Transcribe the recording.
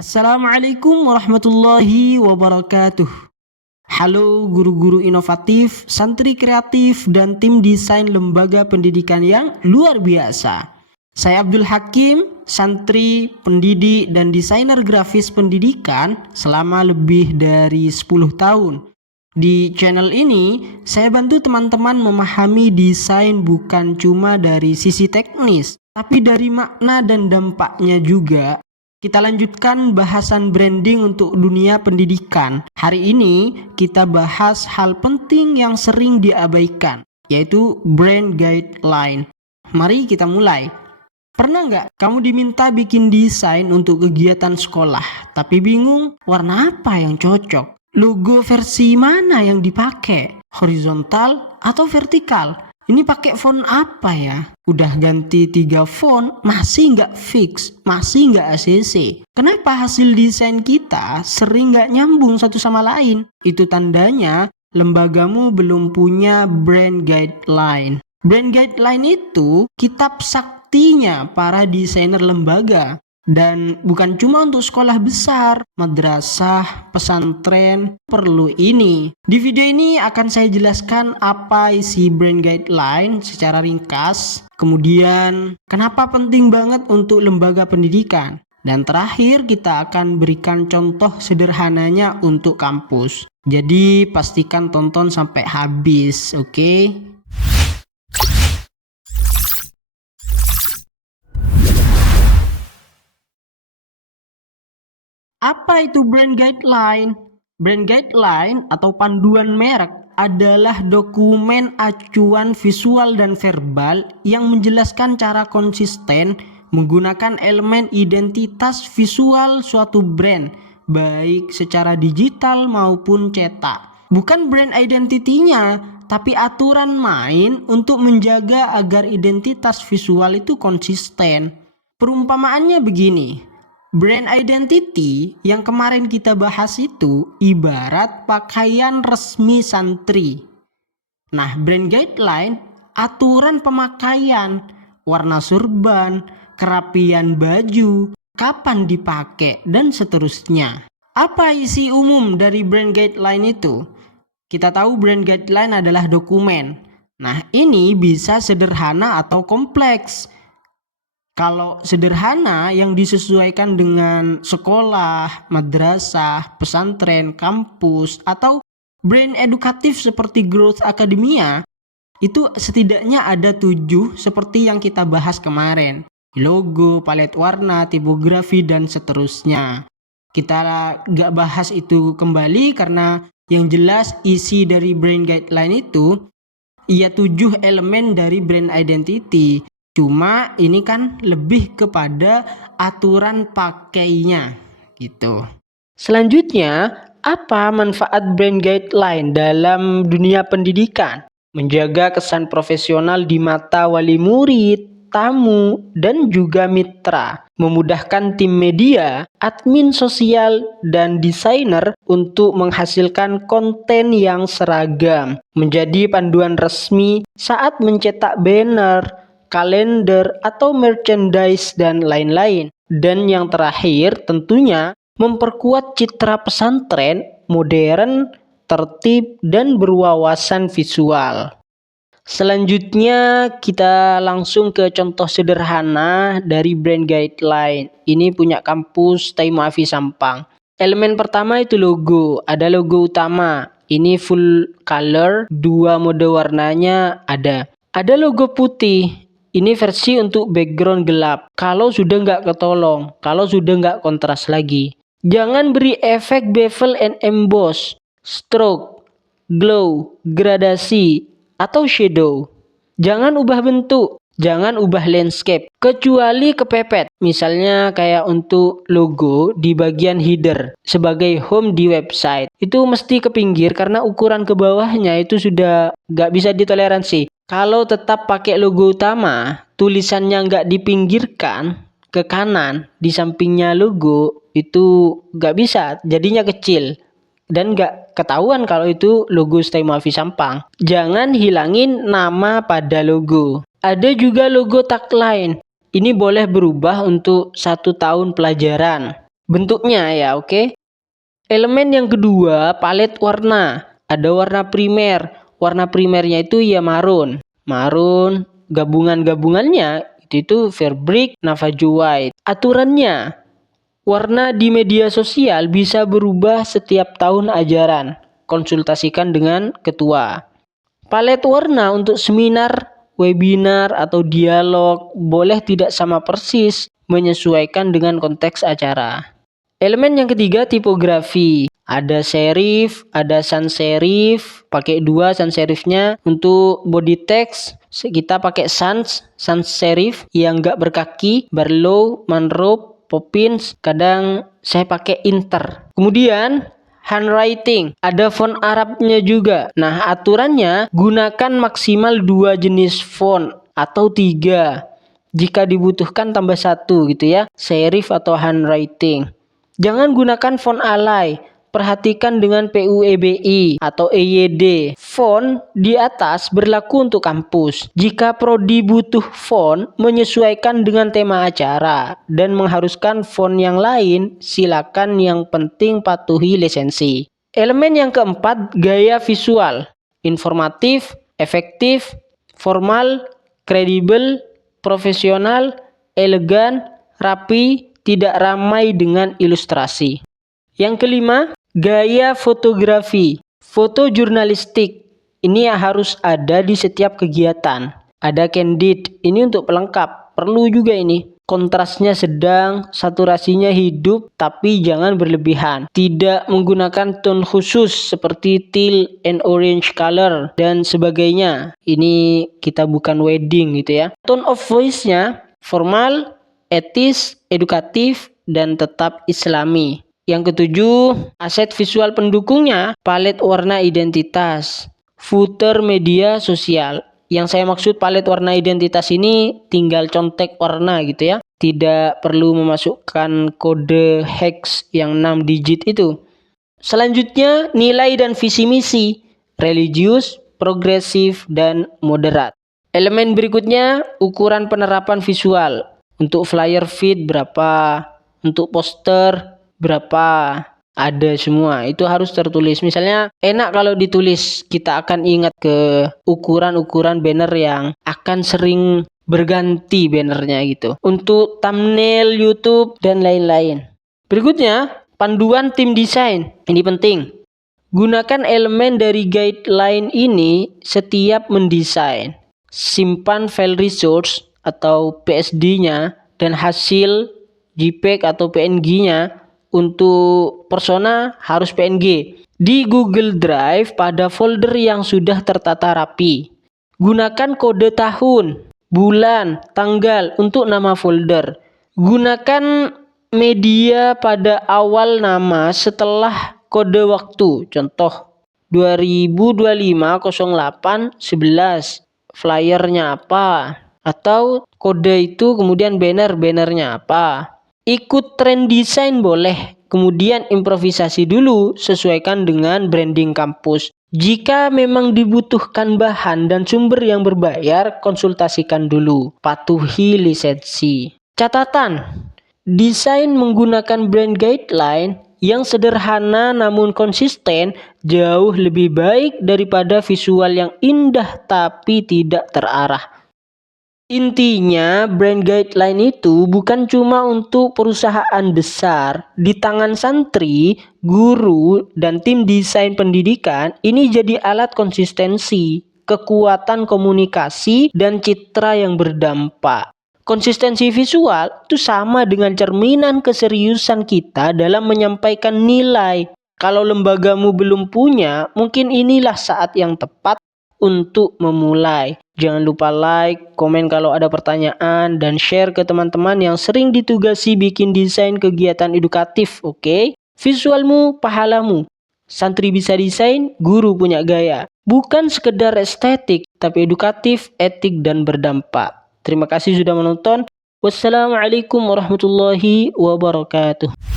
Assalamualaikum warahmatullahi wabarakatuh. Halo guru-guru inovatif, santri kreatif, dan tim desain lembaga pendidikan yang luar biasa. Saya Abdul Hakim, santri, pendidik, dan desainer grafis pendidikan selama lebih dari 10 tahun. Di channel ini, saya bantu teman-teman memahami desain bukan cuma dari sisi teknis, tapi dari makna dan dampaknya juga. Kita lanjutkan bahasan branding untuk dunia pendidikan. Hari ini kita bahas hal penting yang sering diabaikan, yaitu brand guideline. Mari kita mulai. Pernah nggak kamu diminta bikin desain untuk kegiatan sekolah, tapi bingung warna apa yang cocok? Logo versi mana yang dipakai? Horizontal atau vertikal? Ini pakai font apa ya? Udah ganti 3 font, masih nggak fix, masih nggak ACC. Kenapa hasil desain kita sering nggak nyambung satu sama lain? Itu tandanya lembagamu belum punya brand guideline. Brand guideline itu kitab saktinya para desainer lembaga. Dan bukan cuma untuk sekolah besar, madrasah, pesantren, perlu ini. Di video ini akan saya jelaskan apa isi brand guideline secara ringkas. Kemudian, kenapa penting banget untuk lembaga pendidikan. Dan terakhir kita akan berikan contoh sederhananya untuk kampus. Jadi pastikan tonton sampai habis, oke? Apa itu brand guideline? Brand guideline atau panduan merek adalah dokumen acuan visual dan verbal yang menjelaskan cara konsisten menggunakan elemen identitas visual suatu brand, baik secara digital maupun cetak. Bukan brand identity-nya, tapi aturan main untuk menjaga agar identitas visual itu konsisten. Perumpamaannya begini. Brand identity yang kemarin kita bahas itu ibarat pakaian resmi santri. Nah, brand guideline aturan pemakaian, warna surban, kerapian baju, kapan dipakai, dan seterusnya. Apa isi umum dari brand guideline itu? Kita tahu brand guideline adalah dokumen. Nah, ini bisa sederhana atau kompleks. Kalau sederhana yang disesuaikan dengan sekolah, madrasah, pesantren, kampus, atau brand edukatif seperti Growth Academia, itu setidaknya ada 7 seperti yang kita bahas kemarin. Logo, palet warna, tipografi, dan seterusnya. Kita gak bahas itu kembali karena yang jelas isi dari brand guideline itu ia 7 elemen dari brand identity. Cuma ini kan lebih kepada aturan pakainya gitu. Selanjutnya, apa manfaat brand guideline dalam dunia pendidikan? Menjaga kesan profesional di mata wali murid, tamu, dan juga mitra. Memudahkan tim media, admin sosial, dan desainer untuk menghasilkan konten yang seragam. Menjadi panduan resmi saat mencetak banner, kalender, atau merchandise, dan lain-lain. Dan yang terakhir tentunya memperkuat citra pesantren modern, tertib, dan berwawasan visual. Selanjutnya kita langsung ke contoh sederhana dari brand guideline. Ini punya kampus Taimur Afi Sampang. Elemen pertama itu logo. Ada logo utama. Ini full color, 2 mode warnanya ada. Ada logo putih. Ini versi untuk background gelap. Kalau sudah nggak ketolong, kalau sudah nggak kontras lagi. Jangan beri efek bevel and emboss, stroke, glow, gradasi, atau shadow. Jangan ubah bentuk, jangan ubah landscape, kecuali kepepet. Misalnya kayak untuk logo di bagian header sebagai home di website. Itu mesti ke pinggir karena ukuran ke bawahnya itu sudah nggak bisa ditoleransi. Kalau tetap pakai logo utama, tulisannya nggak dipinggirkan ke kanan, di sampingnya logo, itu nggak bisa, jadinya kecil. Dan nggak ketahuan kalau itu logo Taimur Afi Sampang. Jangan hilangin nama pada logo. Ada juga logo tagline. Ini boleh berubah untuk 1 tahun pelajaran. bentuknya ya, oke. Elemen yang kedua, palet warna. Ada warna primer. Warna primernya itu ya marun. Marun, gabungan-gabungannya itu fabric, navaju white. Aturannya, warna di media sosial bisa berubah setiap tahun ajaran. Konsultasikan dengan ketua. Palet warna untuk seminar, webinar, atau dialog boleh tidak sama persis, menyesuaikan dengan konteks acara. Elemen yang ketiga, tipografi. Ada serif, ada sans serif, pakai 2 sans serifnya. Untuk body text kita pakai sans serif yang nggak berkaki, Barlow, Manrope, Poppins. Kadang saya pakai Inter. Kemudian handwriting, ada font Arabnya juga. Nah, aturannya gunakan maksimal 2 jenis font atau 3. Jika dibutuhkan tambah 1 gitu ya, serif atau handwriting. Jangan gunakan font alay. Perhatikan dengan PUEBI atau EYD. Font di atas berlaku untuk kampus. Jika prodi butuh font menyesuaikan dengan tema acara dan mengharuskan font yang lain, silakan, yang penting patuhi lisensi. Elemen yang keempat, gaya visual. Informatif, efektif, formal, kredibel, profesional, elegan, rapi, tidak ramai dengan ilustrasi. Yang kelima, gaya fotografi. Foto jurnalistik. Ini harus ada di setiap kegiatan. Ada candid. Ini untuk pelengkap. Perlu juga ini. Kontrasnya sedang, saturasinya hidup, tapi jangan berlebihan. Tidak menggunakan tone khusus seperti teal and orange color dan sebagainya. Ini kita bukan wedding gitu ya. Tone of voice-nya formal, etis, edukatif, dan tetap islami. Yang ketujuh, aset visual pendukungnya, palet warna identitas, footer media sosial. Yang saya maksud palet warna identitas ini tinggal contek warna gitu ya. Tidak perlu memasukkan kode hex yang 6 digit itu. Selanjutnya, nilai dan visi misi, religius, progresif, dan moderat. Elemen berikutnya, ukuran penerapan visual. Untuk flyer feed berapa, untuk poster berapa, ada semua. Itu harus tertulis. Misalnya enak kalau ditulis, kita akan ingat ke ukuran-ukuran banner yang akan sering berganti bannernya gitu. Untuk thumbnail YouTube dan lain-lain. Berikutnya, panduan tim desain. Ini penting. Gunakan elemen dari guideline ini setiap mendesain. Simpan file resource atau PSD-nya dan hasil JPEG atau PNG-nya. Untuk persona harus PNG. Di Google Drive pada folder yang sudah tertata rapi. Gunakan kode tahun, bulan, tanggal untuk nama folder. Gunakan media pada awal nama setelah kode waktu. Contoh 2025-08-11. Flyernya apa? Atau kode itu kemudian bannernya apa? Ikut tren desain boleh, kemudian improvisasi dulu, sesuaikan dengan branding kampus. Jika memang dibutuhkan bahan dan sumber yang berbayar, konsultasikan dulu. Patuhi lisensi. Catatan, desain menggunakan brand guideline yang sederhana namun konsisten jauh lebih baik daripada visual yang indah tapi tidak terarah. Intinya, brand guideline itu bukan cuma untuk perusahaan besar. Di tangan santri, guru, dan tim desain pendidikan, ini jadi alat konsistensi, kekuatan komunikasi, dan citra yang berdampak. Konsistensi visual itu sama dengan cerminan keseriusan kita dalam menyampaikan nilai. Kalau lembagamu belum punya, mungkin inilah saat yang tepat untuk memulai. Jangan lupa like, komen kalau ada pertanyaan, dan share ke teman-teman yang sering ditugasi bikin desain kegiatan edukatif, oke? Visualmu, pahalamu. Santri bisa desain, guru punya gaya. Bukan sekedar estetik, tapi edukatif, etik, dan berdampak. Terima kasih sudah menonton. Wassalamualaikum warahmatullahi wabarakatuh.